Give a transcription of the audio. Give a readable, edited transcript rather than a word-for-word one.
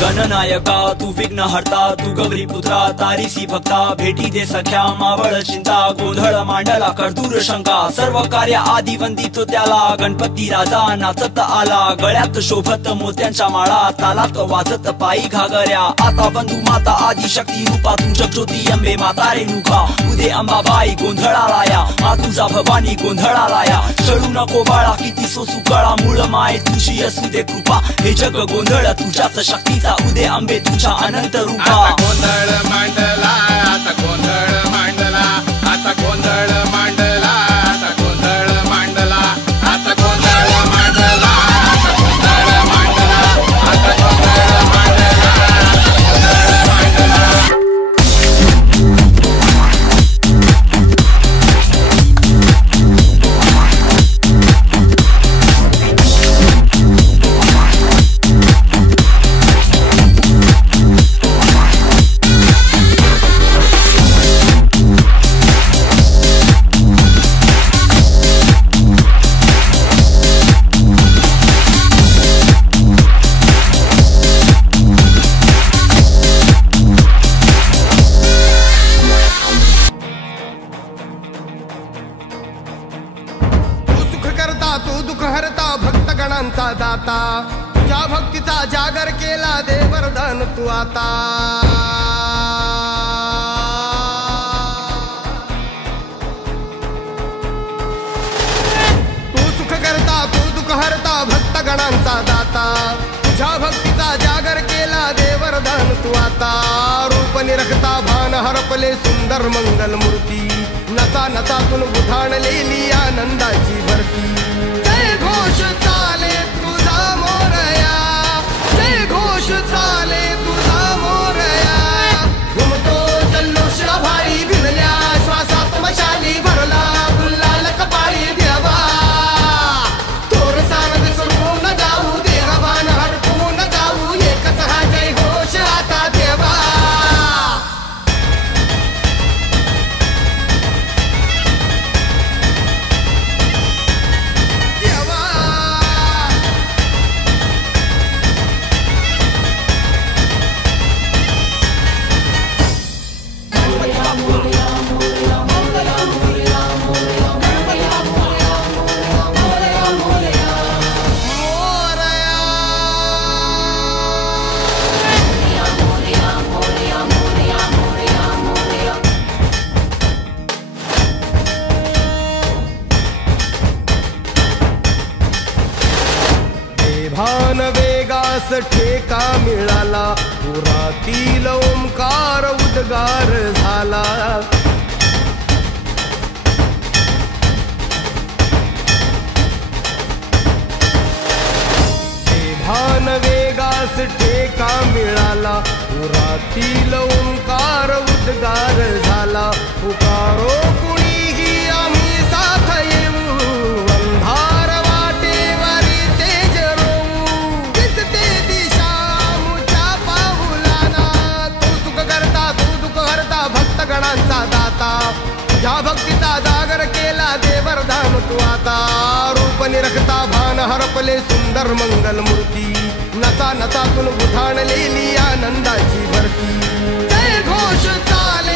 गणनायका तू विघ्नहर्ता तू गौरी पुत्रा तारीसी भक्ता भेटी दे सख्या मावळ चिंता गोंधळ मांडला कर्दूर शंका सर्व कार्य आदी वंदितो त्याला गणपती राजा नाचत आला गळ्यात शोभत मोत्यांच्या माळा तालात वाजत पायी घागऱ्या आता बंधू माता आदी शक्ती रूपा तुमच्या ज्योती अंबे माता रेणुका उदे अंबाबाई गोंधळाला या तुझा भवानी गोंधळाला या चढू नको बाळा किती सोसू कळा मूळ माय तुझी असू दे कृपा हे जग गोंधळ तुझ्याच शक्तीचा उदे अंबे तुझ्या अनंत रूपा गोंधळ मांडला आता गोंधळ मांडला आता गोंधळ मांडला आता गोंधळ मांडला आता गोंधळ मांडला आता गोंधळ मांडला आता गोंधळ मांडला तू दुःख हरता भक्त गणांचा दाता तुझ्या भक्तीचा जागर केला दे वरदान तू आता तू सुख करता तू दुःख हरता भक्त गणांचा दाता तुझ्या भक्तीचा जागर केला दे वरदान तू आता रूप निरखता भान हरपले सुंदर मंगल मूर्ती नसा नसातून उठाणलेली आनंदाची भरती जय घोष चाले तुझा मोरया जय घोष चाले तुझा मोरया घुमतो जल्लोष भाई भिनल्या श्वासात मशाली भरला गुल्लाल कपाळी देवा थोर सारद सोडून जाऊ देहभान हरपून जाऊ एकच हा जय घोष आता देवा भान वेगास ठेका मिळाला पुरातील ओंकार उद्गार झाला भान वेगास ठेका मिळाला पुरातील ओंकार उद्गार झाला पुकारो कुणीही आम्ही साथ येऊ अंधार वाटेवरी तेज रोवू दिसते दिशा मुच्या पाऊलाना तू सुख करता तू दुःख हरता भक्त गणांचा दाता तुझ्या भक्तीचा जागर केला दे वरदान तू आता रूप निरखता भान हरपले सुंदर मंगल मूर्ती नसा नसातून उठाणलेली आनंदाची भरती जय घोष चाले